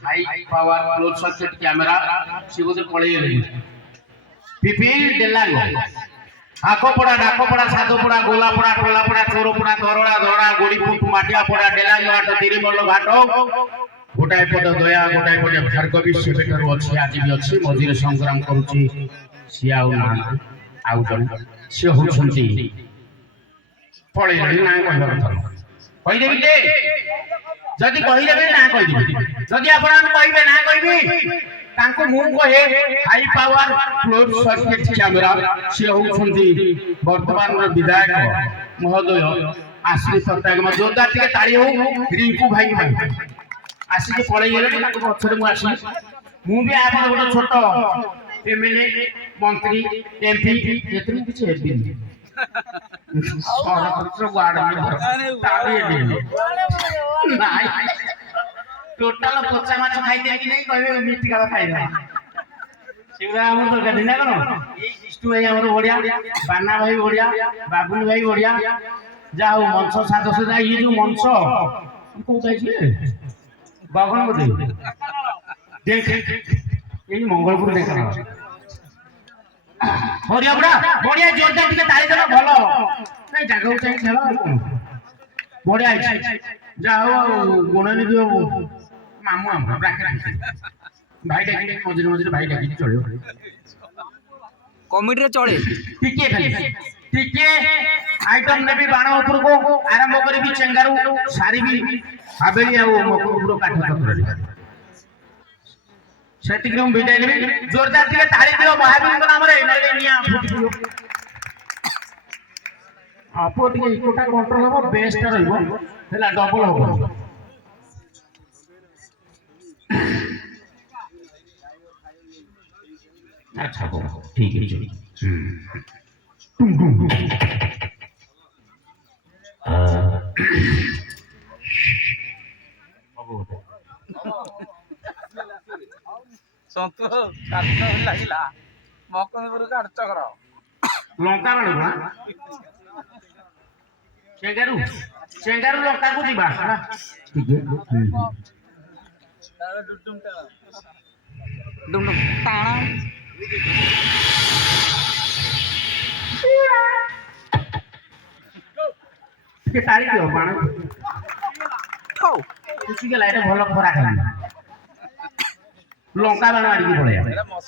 high power close circuit camera से बोधे पड़े पिपिल डेलांगो हाकोपड़ा डाकोपड़ा साधोपड़ा गोलापड़ा टोलापड़ा चोरोपड़ा दरड़ा दरड़ा गोड़ीपुट माटियापड़ा डेलांगो हाट तिरिमल घाट गोटाए पद दया गोटाए पद भार्गवी से बेटर अच्छी आज भी अच्छी मझे संग्राम करुच्ची सी आउ जन सी होती पड़े ना कहदेवी जदि कहीदेवी ना कहीदेवी जदि आप कहे ना कहि कहे high power close circuit camera सी होती वर्तमान विधायक महोदय आश्रित पट्टनायक जोरदार टे ताली हो रिंकू भाई आसिक पड़े पछरे मुझे मुझे आप गोटे छोट एमएलए मंत्री एमपी किसी टोटाल पोचा माछ खाइते कि नहीं कहे मिठिकाल खाइबा सेगुड़ा आम दरकार ना कौन विष्णु भाई आम बढ़िया बाना भाई बढ़िया बाबुल भाई बढ़िया जा मंच साजसजा ये जो मंच कौन बागन बोधे देख ये मंगलपुर देखा बढ़िया बुढ़ा बढ़िया जोरदार टिके ताली देना भलो नहीं जगह चाहिए खेल बढ़िया जाओ गुणनी दियो मामू आम भाई डाकी मझे मझे भाई डाकी चलो कमिटी रे चले टिके खाली टिके आइटम नेबी बाण ऊपर को आरंभ करी चेंगारू सारी भी हाबेली आ मकुपुर काठ चक्र सेटिक रूम विदाय नेबी जोरदार टिके ताली दियो महावीर को नाम रे नले निया आपो टिके इकोटा कंट्रोल हो बेस्ट रहइबो हेला डबल हो अच्छा हो ठीक है चलो टुम टुम संतो काटो लागिला मकनपुर काट चक्र लंका बाड़ू चेंगारू चेंगारू लंका को जीवा ठीक है डुम डुम ताणा के ताली दियो बाण ठौ कुछ के लाइट भलो खरा खाली लंका बाण मारी के पड़े